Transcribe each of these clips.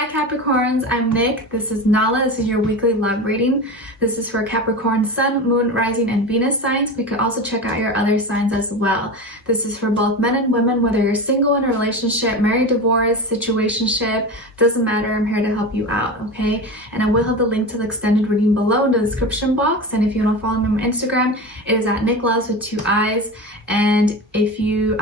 Hi Capricorns, I'm Nick. This is Nala. This is your weekly love reading. This is for Capricorn, Sun, Moon, Rising, and Venus signs. You can also check out your other signs as well. This is for both men and women, whether you're single in a relationship, married, divorced, situationship, doesn't matter. I'm here to help you out, okay? And I will have the link to the extended reading below in the description box. And if you want to follow me on Instagram, it is at Nicloves with 2 eyes. And if you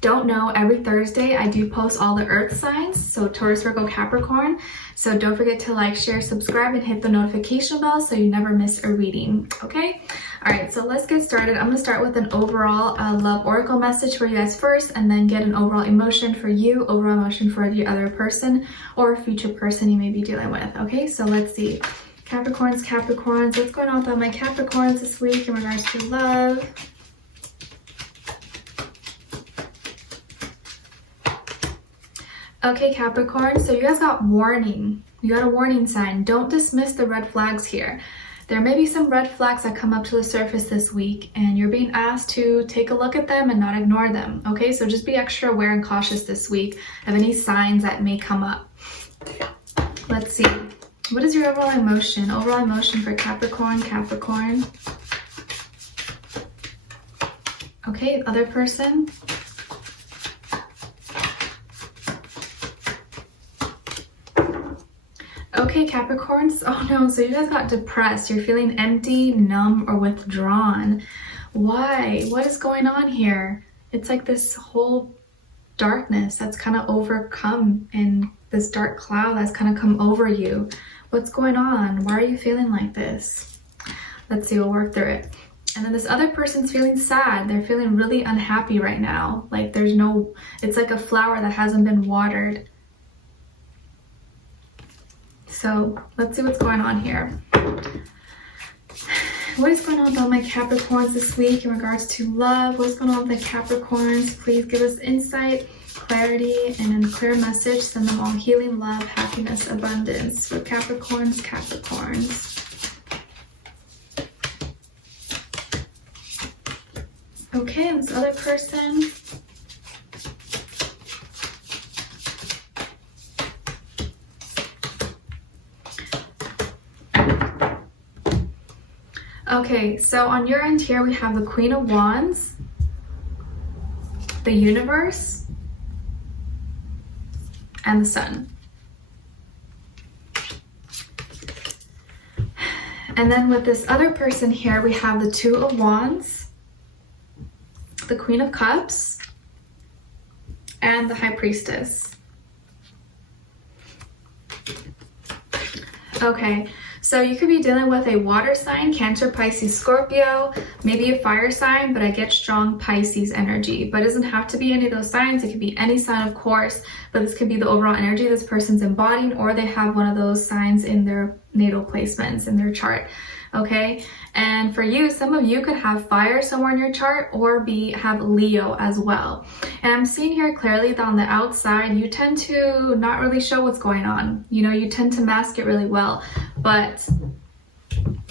don't know, every Thursday I do post all the earth signs, so Taurus, Virgo, Capricorn. So don't forget to like, share, subscribe, and hit the notification bell so you never miss a reading, okay? All right, so let's get started. I'm gonna start with an overall love oracle message for you guys first, and then get an overall emotion for you, overall emotion for the other person or future person you may be dealing with, okay? So let's see. Capricorns, what's going on with all my Capricorns this week in regards to love? Okay, Capricorn, so you guys got warning. You got a warning sign. Don't dismiss the red flags here. There may be some red flags that come up to the surface this week, and you're being asked to take a look at them and not ignore them. Okay, so just be extra aware and cautious this week of any signs that may come up. Let's see. What is your overall emotion? Overall emotion for Capricorn. Okay, other person. Okay, Capricorns. Oh no, so you guys got depressed. You're feeling empty, numb, or withdrawn. Why? What is going on here? It's like this whole darkness that's kind of overcome, and this dark cloud that's kind of come over you. What's going on? Why are you feeling like this? Let's see, we'll work through it. And then this other person's feeling sad. They're feeling really unhappy right now. Like there's no, it's like a flower that hasn't been watered. So let's see what's going on here. What is going on with all my Capricorns this week in regards to love? What's going on with the Capricorns? Please give us insight, clarity, and a clear message. Send them all healing, love, happiness, abundance. For Capricorns. Okay, and this other person. Okay, so on your end here, we have the Queen of Wands, the Universe, and the Sun. And then with this other person here, we have the Two of Wands, the Queen of Cups, and the High Priestess. Okay. So you could be dealing with a water sign, Cancer, Pisces, Scorpio, maybe a fire sign, but I get strong Pisces energy. But it doesn't have to be any of those signs. It could be any sign, of course, but this could be the overall energy this person's embodying, or they have one of those signs in their natal placements in their chart. Okay, and for you, some of you could have fire somewhere in your chart, or have Leo as well. And I'm seeing here clearly that on the outside, you tend to not really show what's going on. You know, you tend to mask it really well, but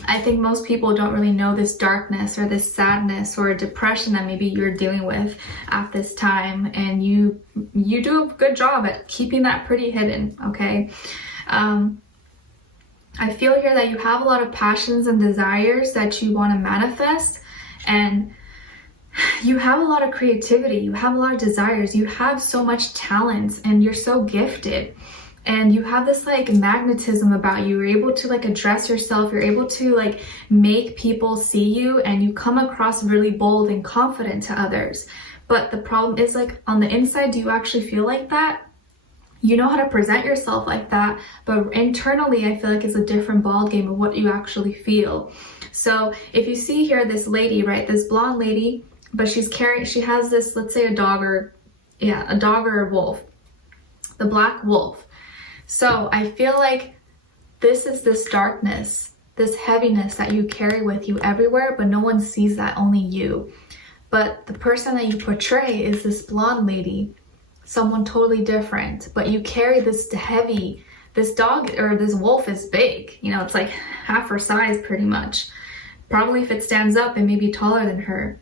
I think most people don't really know this darkness or this sadness or depression that maybe you're dealing with at this time, and you do a good job at keeping that pretty hidden. Okay. I feel here that you have a lot of passions and desires that you want to manifest, and you have a lot of creativity, you have a lot of desires, you have so much talent, and you're so gifted, and you have this like magnetism about you. You're able to like address yourself, you're able to like make people see you, and you come across really bold and confident to others. But the problem is, like, on the inside, do you actually feel like that? You know how to present yourself like that, but internally I feel like it's a different ball game of what you actually feel. So if you see here this lady, right, this blonde lady, but she has this, let's say a dog or a wolf, the black wolf. So I feel like this is this darkness, this heaviness that you carry with you everywhere, but no one sees that, only you. But the person that you portray is this blonde lady, someone totally different, but you carry this heavy, this dog or this wolf is big, you know, it's like half her size pretty much. Probably if it stands up, it may be taller than her.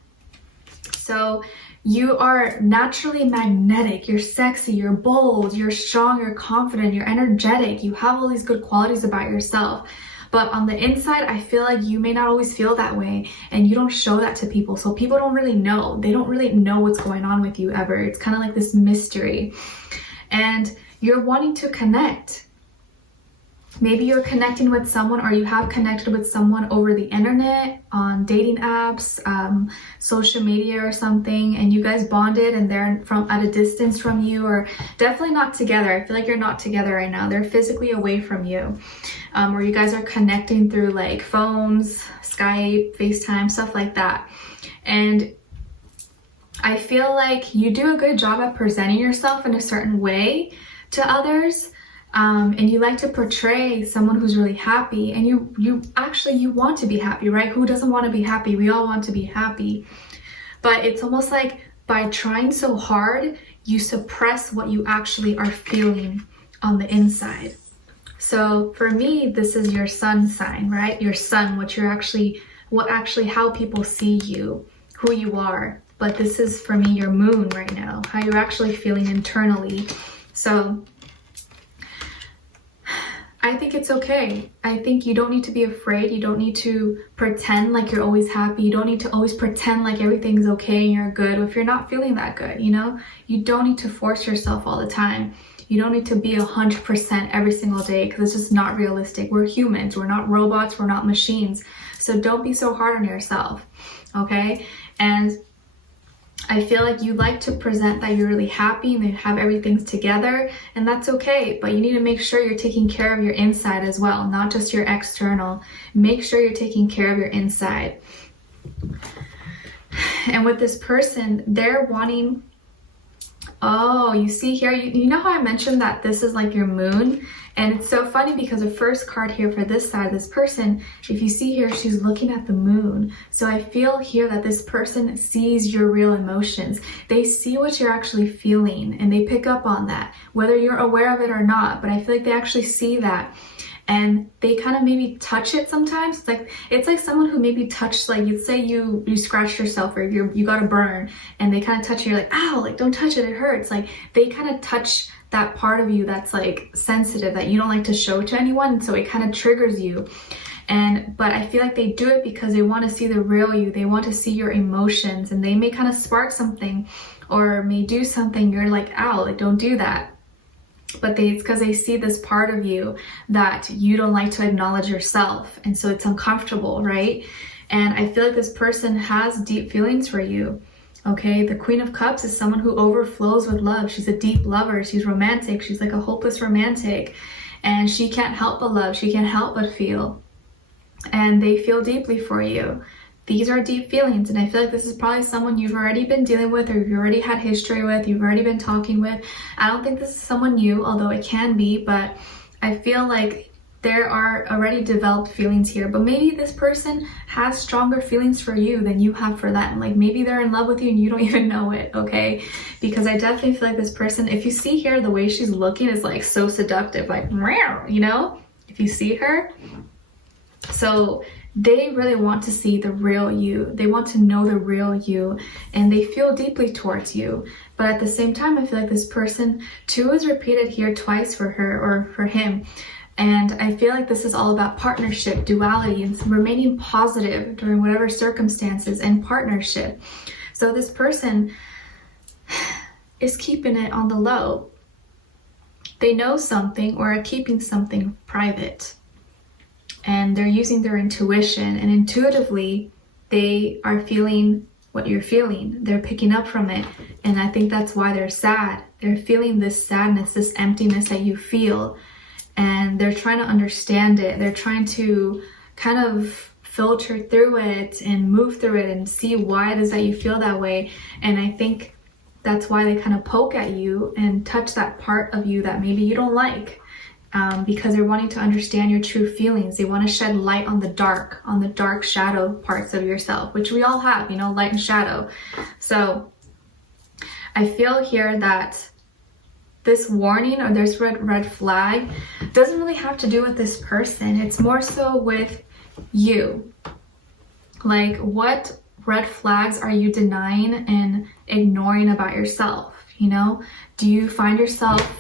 So You are naturally magnetic, you're sexy, you're bold, you're strong, you're confident, you're energetic, you have all these good qualities about yourself. But on the inside, I feel like you may not always feel that way, and you don't show that to people. So people don't really know. They don't really know what's going on with you ever. It's kind of like this mystery. And you're wanting to connect. Maybe you're connecting with someone, or you have connected with someone over the internet, on dating apps, social media or something, and you guys bonded and they're from at a distance from you, or definitely not together. I feel like you're not together right now. They're physically away from you. Or you guys are connecting through like phones, Skype, FaceTime, stuff like that. And I feel like you do a good job at presenting yourself in a certain way to others. And you like to portray someone who's really happy, and you actually want to be happy, right? Who doesn't want to be happy? We all want to be happy. But it's almost like by trying so hard, you suppress what you actually are feeling on the inside. So for me, this is your sun sign, right? Your sun, how people see you, who you are. But this is for me, your moon right now, how you're actually feeling internally. So I think it's okay. I think you don't need to be afraid. You don't need to pretend like you're always happy. You don't need to always pretend like everything's okay and you're good if you're not feeling that good, you know? You don't need to force yourself all the time. You don't need to be 100% every single day, because it's just not realistic. We're humans. We're not robots. We're not machines. So don't be so hard on yourself, okay? And I feel like you like to present that you're really happy and you have everything together, and that's okay, but you need to make sure you're taking care of your inside as well, not just your external. Make sure you're taking care of your inside. And with this person, they're wanting, oh, you see here, you know how I mentioned that this is like your moon? And it's so funny because the first card here for this side, this person, if you see here, she's looking at the moon. So I feel here that this person sees your real emotions. They see what you're actually feeling and they pick up on that, whether you're aware of it or not. But I feel like they actually see that. And they kind of maybe touch it sometimes. It's like someone who maybe touched, like you'd say you scratched yourself or you got a burn, and they kind of touch you, you're like, ow, like don't touch it, it hurts. Like they kind of touch that part of you that's like sensitive, that you don't like to show to anyone, so it kind of triggers you. But I feel like they do it because they want to see the real you. They want to see your emotions, and they may kind of spark something or may do something you're like, ow, like don't do that. But it's because they see this part of you that you don't like to acknowledge yourself, and so it's uncomfortable, right? And I feel like this person has deep feelings for you. Okay, the Queen of Cups is someone who overflows with love. She's a deep lover. She's romantic. She's like a hopeless romantic, and she can't help but love. She can't help but feel, and they feel deeply for you. These are deep feelings, and I feel like this is probably someone you've already been dealing with, or you've already had history with, you've already been talking with. I don't think this is someone new, although it can be, but I feel like there are already developed feelings here. But maybe this person has stronger feelings for you than you have for them. Like maybe they're in love with you and you don't even know it, okay? Because I definitely feel like this person, if you see here, the way she's looking is like so seductive, like, you know, if you see her. So they really want to see the real you. They want to know the real you, and they feel deeply towards you. But at the same time, I feel like this person, 2 is repeated here twice for her or for him. And I feel like this is all about partnership, duality, and remaining positive during whatever circumstances and partnership. So this person is keeping it on the low. They know something or are keeping something private. And they're using their intuition, and intuitively they are feeling what you're feeling. They're picking up from it, and I think that's why they're sad. They're feeling this sadness, this emptiness that you feel, and they're trying to understand it. They're trying to kind of filter through it and move through it and see why it is that you feel that way. And I think that's why they kind of poke at you and touch that part of you that maybe you don't like. Because they're wanting to understand your true feelings. They want to shed light on the dark shadow parts of yourself, which we all have, you know, light and shadow. So I feel here that this warning or this red flag doesn't really have to do with this person. It's more so with you. Like what red flags are you denying and ignoring about yourself? You know, do you find yourself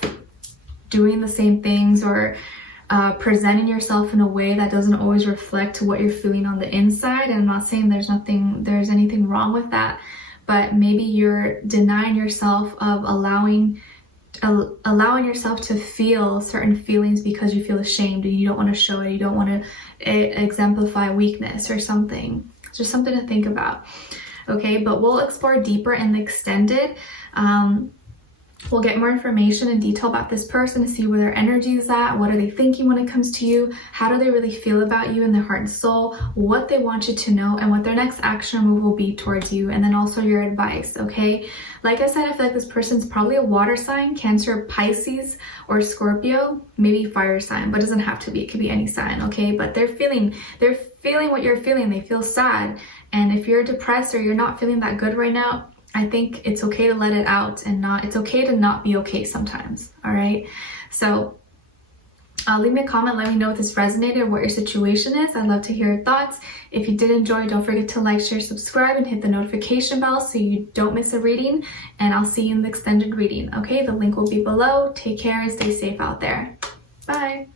doing the same things or presenting yourself in a way that doesn't always reflect what you're feeling on the inside? And I'm not saying there's anything wrong with that, but maybe you're denying yourself of allowing yourself to feel certain feelings because you feel ashamed and you don't want to show it, you don't want to exemplify weakness or something. It's just something to think about. Okay, but we'll explore deeper in the extended. We'll get more information and detail about this person to see where their energy is at, what are they thinking when it comes to you, how do they really feel about you in their heart and soul, what they want you to know, and what their next action or move will be towards you, and then also your advice, okay? Like I said, I feel like this person's probably a water sign, Cancer, Pisces, or Scorpio, maybe fire sign, but it doesn't have to be, it could be any sign, okay? But they're feeling what you're feeling. They feel sad, and if you're depressed or you're not feeling that good right now, I think it's okay to let it out, and it's okay to not be okay sometimes, all right? So leave me a comment, let me know if this resonated or what your situation is. I'd love to hear your thoughts. If you did enjoy, don't forget to like, share, subscribe, and hit the notification bell so you don't miss a reading, and I'll see you in the extended reading, okay? The link will be below. Take care and stay safe out there. Bye.